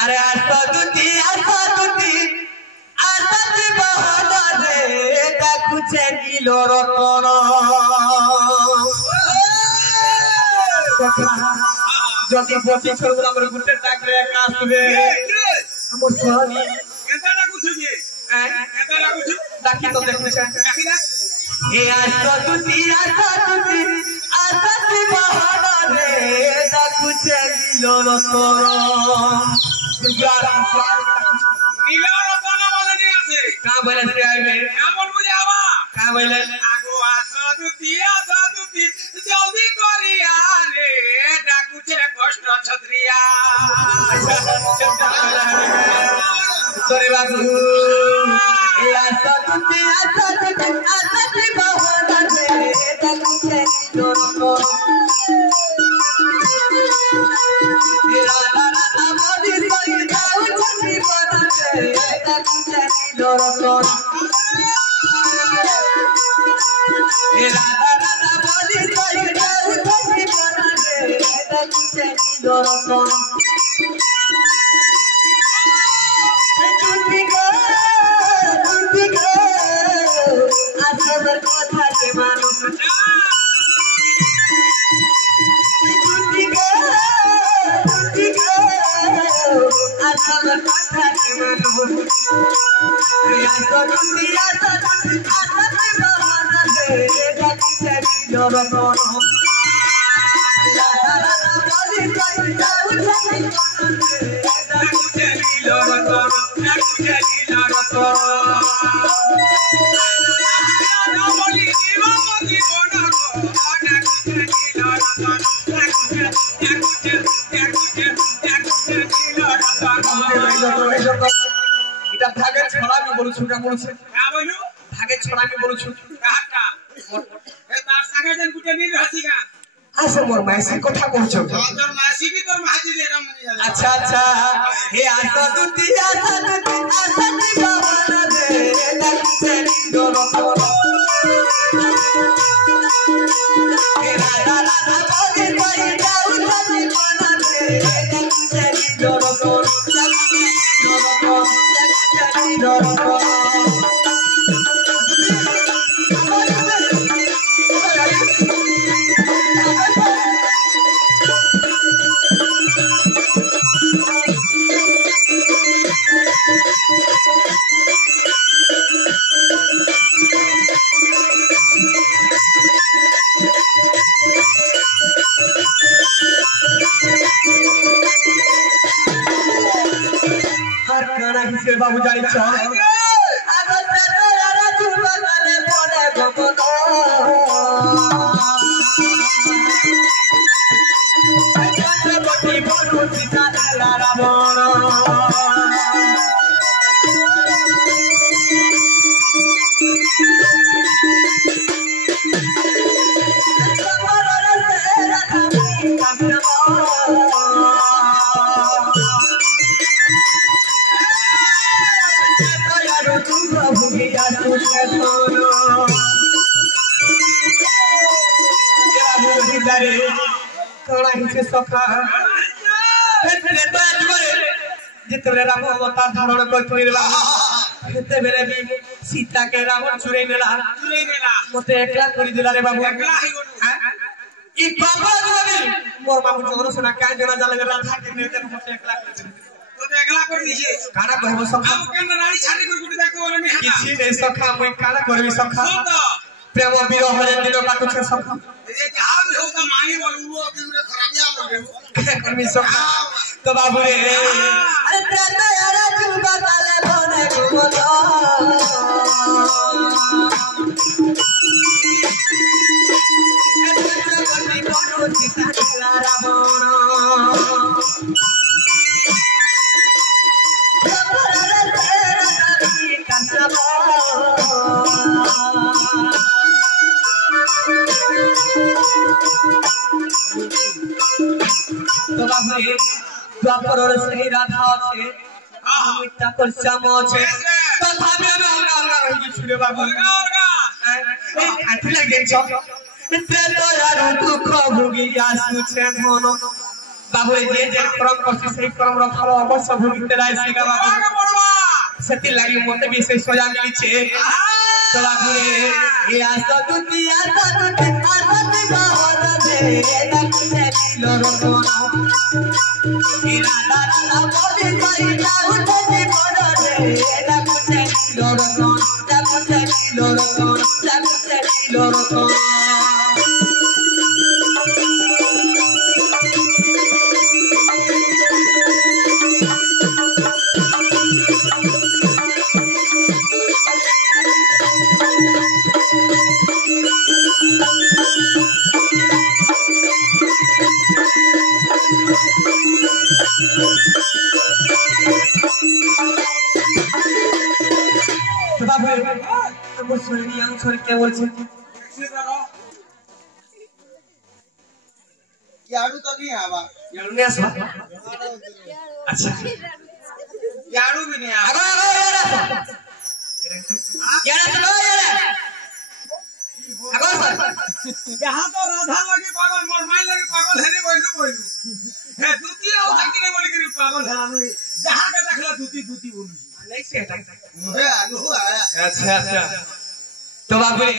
अरे आसदुती आसदी बहदरे डाकुचे नीलो रतन जति बची छोड़ हमर गुटे टाकरे कासबे हमर सोनी केता डाकुछु जे केता डाकुछु डाकी तो देखु छे डाकी ना ए आसदुती आसदी बहदरे डाकुचे नीलो रतन नीलो रतन बोलने আছে का बोले से आइबे কেমন বুঝে আবা का बोले আগো আসদুতি জলদি করিয়া রে ডাকুছে কষ্ট ছত্রিয়া তোরে বাবু এ আসদুতি বহদরে ডাকুছে নীলো রতন এটা ভাগে ছড়া আমি বলছু কা বলছে কা বলু ভাগে ছড়া আমি বলছু কাটা এ তার সাগে দেন গুটে নি রসিকা আসে মোর মাসি কথা বলছো তোর মাসি কি তোর মাসি রে রাম নি জানে আচ্ছা আচ্ছা হে আসাদুতি আসাদি বহদরে ডাকুছে নীলো রতন হে রাধা রাধা বলি কই যাও তুমি মনরে ডাকুছে নীলো রতন बाबू जानी छो आगो तेरा जुबा माने पड़े गपनो चंद्र बटी बटू सीता ला रावण सखा जितने राम अवतार धारण करथिला हेते बेले भी सीता के रावण चुरै नेला मते एकला करि दिला रे बाबू एकला ही गोटू ई बाबा रे मोर बाबू जोर सुना काय जना जाला राधा के नेते मते एकला करि दिला तो एकला कर दिए काना कहबो सखा आउ के रानी छाड़ी कर गुटी देखो बोले नहीं किछि नहीं सखा मैं काना करबी सखा प्रेम विरह रे दिल काटु छे सखा ये जहां भी हो तो मांगी बोलू वो कि खराबिया बोले करबी सखा तो बाबू रे अरे तेरे यारा जुबा ताले बने गुमलो द्वापर से राधा छे मिठा कर श्याम छे तथापि हम अलगा अलगा रही छुरे बाबू ए आठी लगे छ ते तो यार दुख भोगी आसु छे मन बाबू जे जे क्रम करछि से क्रम रो फल अवश्य भोगिते राय सिगा बाबू सेति लागि मोते भी से सजा मिली छे तो बाबू रे ए आस दुती आसती बाबू रे ना कुछे लोरो कोनो इरादा रा बोली करी जाऊ ते बड़ रे ना कुछे लोरो कोनो ना कुछे लोरो कोनो ना कुछे लोरो कोनो क्या बोल यारू तो नहीं आवा यारू नहीं आवा अच्छा यारू भी नहीं आवा यार चलो यार अगो सर यहाँ तो राधा लगे पागल मोरमाई लगे पागल है नहीं बोलू बोलू है दूती आओ ताकि नहीं बोली कि पागल है ना जहाँ के देखला दूती दूती बोलू नहीं से हटा है आलू आया अच्छा अच्छा तो बाबू